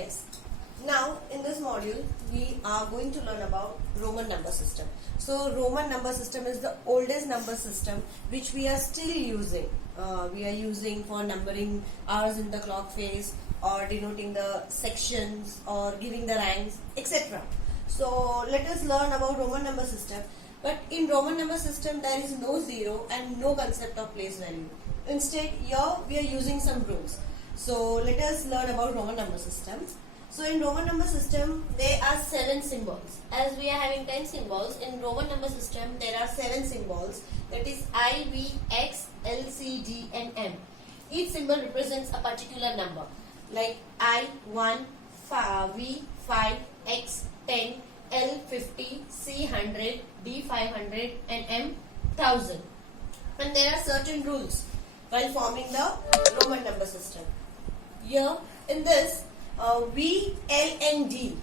Yes. Now in this module we are going to learn about Roman number system. So Roman number system is the oldest number system which we are still using. We are using for numbering hours in the clock face, or denoting the sections, or giving the ranks, etc. So let us learn about Roman number system. But in Roman number system there is no zero and no concept of place value. Instead here we are using some rules. So let us learn about Roman number system. So in Roman number system there are 7 symbols. As we are having 10 symbols, in Roman number system there are 7 symbols, that is I, V, X, L, C, D and M. Each symbol represents a particular number, like I 1, V 5, X 10, L 50, C 100, D 500 and M 1000. And there are certain rules while forming the Roman number system. Here in this V, L and D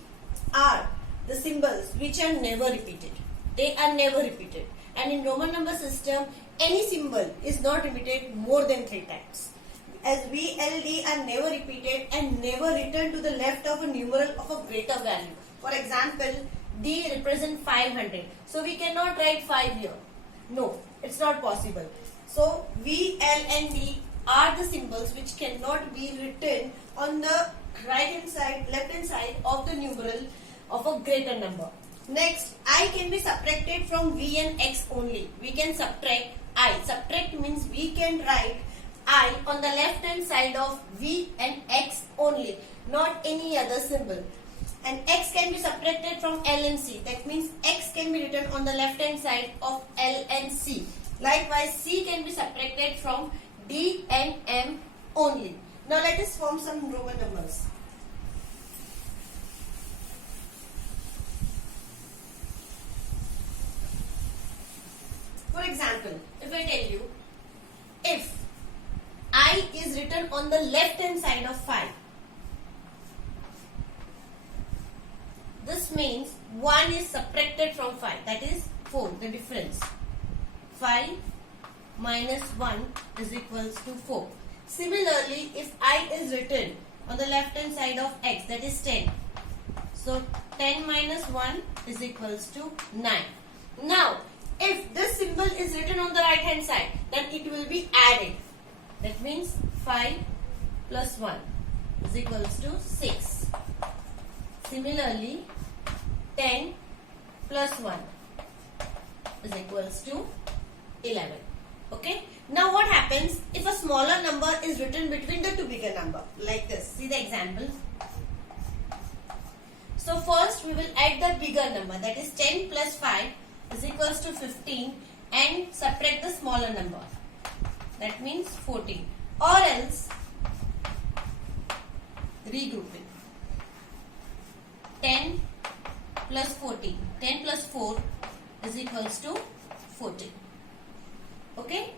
are the symbols which are never repeated. They are never repeated. And in Roman number system, any symbol is not repeated more than 3 times. As V, L, D are never repeated and never returned to the left of a numeral of a greater value. For example, D represents 500. So we cannot write 5 here. No, it's not possible. So V, L and D are the symbols which cannot be written on the right hand side, left hand side of the numeral of a greater number. Next, I can be subtracted from V and X only. We can subtract I. Subtract means we can write I on the left hand side of V and X only, not any other symbol. And X can be subtracted from L and C. That means X can be written on the left hand side of L and C. Likewise, C can be subtracted from D and M only. Now let us form some Roman numbers. For example, if I tell you, if I is written on the left hand side of 5, this means 1 is subtracted from 5, that is 4, the difference. 5 minus 1 is equals to 4. Similarly, if I is written on the left hand side of X, that is 10. So 10 minus 1 is equals to 9. Now, if this symbol is written on the right hand side, then it will be added. That means 5 plus 1 is equals to 6. Similarly, 10 plus 1 is equals to 11. Okay. Now what happens if a smaller number is written between the two bigger number, like this? See the example. So first we will add the bigger number, that is 10 plus 5 is equals to 15, and subtract the smaller number, that means 14, or else regrouping. 10 plus 14, 10 plus 4 is equals to 14. Okay.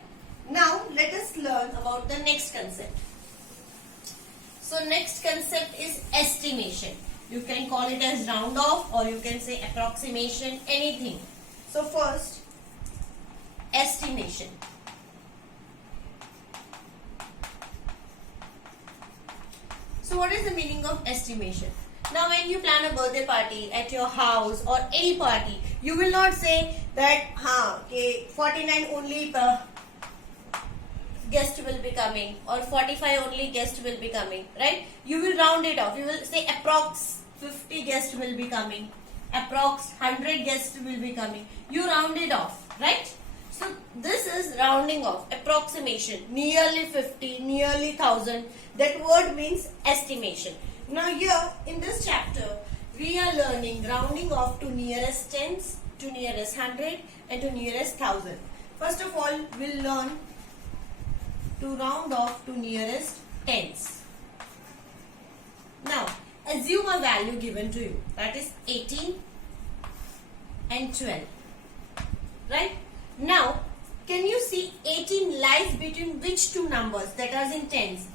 Now let us learn about the next concept. So next concept is estimation. You can call it as round off, or you can say approximation, anything. So first, estimation. So what is the meaning of estimation? Now when you plan a birthday party at your house or any party, you will not say that 49 only guest will be coming, or 45 only guest will be coming, right? You will round it off. You will say approx 50 guests will be coming, approx 100 guests will be coming. You round it off, right? So this is rounding off, approximation, nearly 50, nearly 1000. That word means estimation. Now here in this chapter, we are learning rounding off to nearest tens, to nearest 100 and to nearest 1000. First of all, we'll learn to round off to nearest tens. Now, assume a value given to you, that is 18 and 12. Right? Now, can you see 18 lies between which two numbers that are in tens?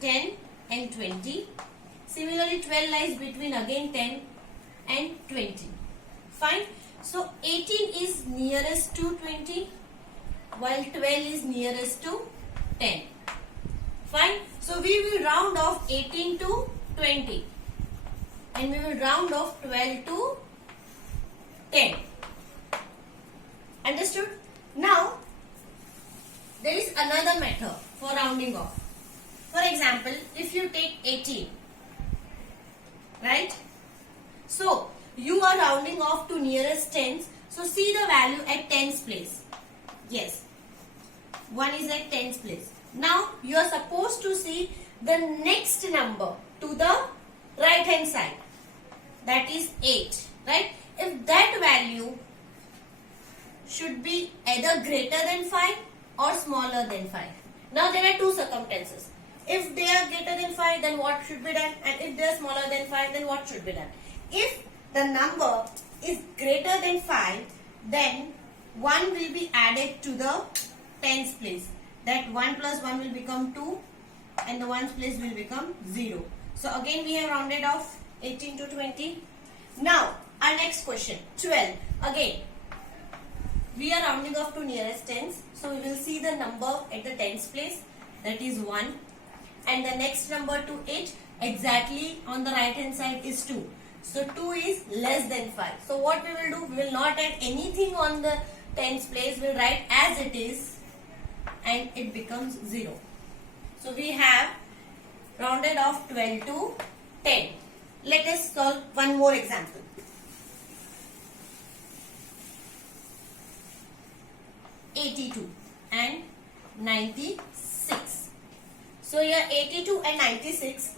10 and 20. Similarly, 12 lies between again 10 and 20. Fine. So, 18 is nearest to 20, while 12 is nearest to 10. Fine. So we will round off 18 to 20. and we will round off 12 to 10. Understood? Now, there is another method for rounding off. For example, if you take 18, right? So, you are rounding off to nearest tens. So, see the value at tens place. Yes, 1 is at tens place. Now, you are supposed to see the next number to the right hand side. That is 8, right? If that value should be either greater than 5 or smaller than 5. Now, there are two circumstances. If they are greater than 5, then what should be done? And if they are smaller than 5, then what should be done? If the number is greater than 5, then 1 will be added to the tens place. That 1 plus 1 will become 2 and the ones place will become 0. So again we have rounded off 18 to 20. Now our next question, 12. Again we are rounding off to nearest tens. So we will see the number at the tens place, that is 1, and the next number to it exactly on the right hand side is 2. So 2 is less than 5. So what we will do, we will not add anything on the tens place. We will write as it is and it becomes 0. So we have rounded off 12 to 10. Let us solve one more example. (82) and 96. So here 82 and 96,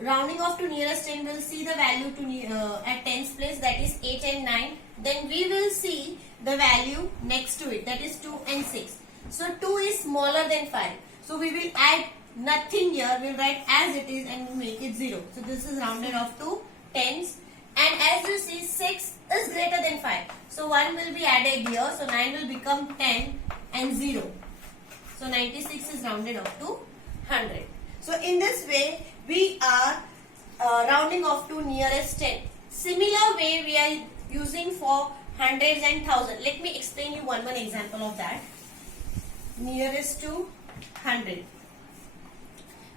rounding off to nearest 10, we'll see the value to at tens place, that is 8 and 9. Then we will see the value next to it, that is 2 and 6. So 2 is smaller than 5. So we will add nothing here. We'll write as it is and make it 0. So this is rounded off to tens. And as you see, 6 is greater than 5. So 1 will be added here. So 9 will become 10 and 0. So 96 is rounded off to 100. So in this way, we are rounding off to nearest 10. Similar way we are using for hundreds and thousand. Let me explain you one example of that. Nearest to 100.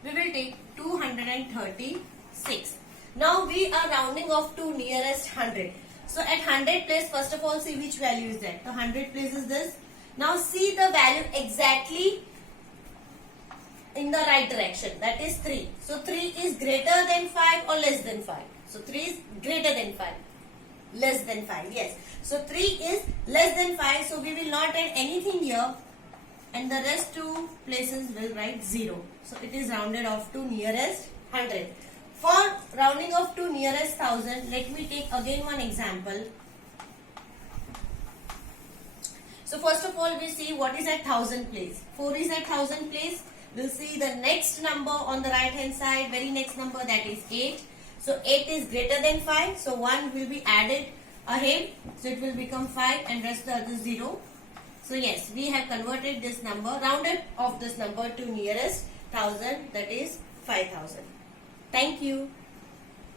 We will take 236. Now we are rounding off to nearest 100. So at 100 place, first of all, see which value is that. The 100 place is this. Now see the value exactly in the right direction. That is 3. So 3 is greater than 5 or less than 5. So 3 is greater than 5. Less than 5. Yes. So 3 is less than 5. So we will not add anything here. And the rest two places will write 0. So it is rounded off to nearest 100. For rounding off to nearest 1000, let me take again one example. So first of all, we see what is at 1000 place. 4 is at 1000 place. We'll see the next number on the right hand side, very next number, that is 8. So 8 is greater than 5. So 1 will be added ahead. So it will become 5 and rest the other 0. So yes, we have converted this number, rounded off this number to nearest 1000, that is 5000. Thank you.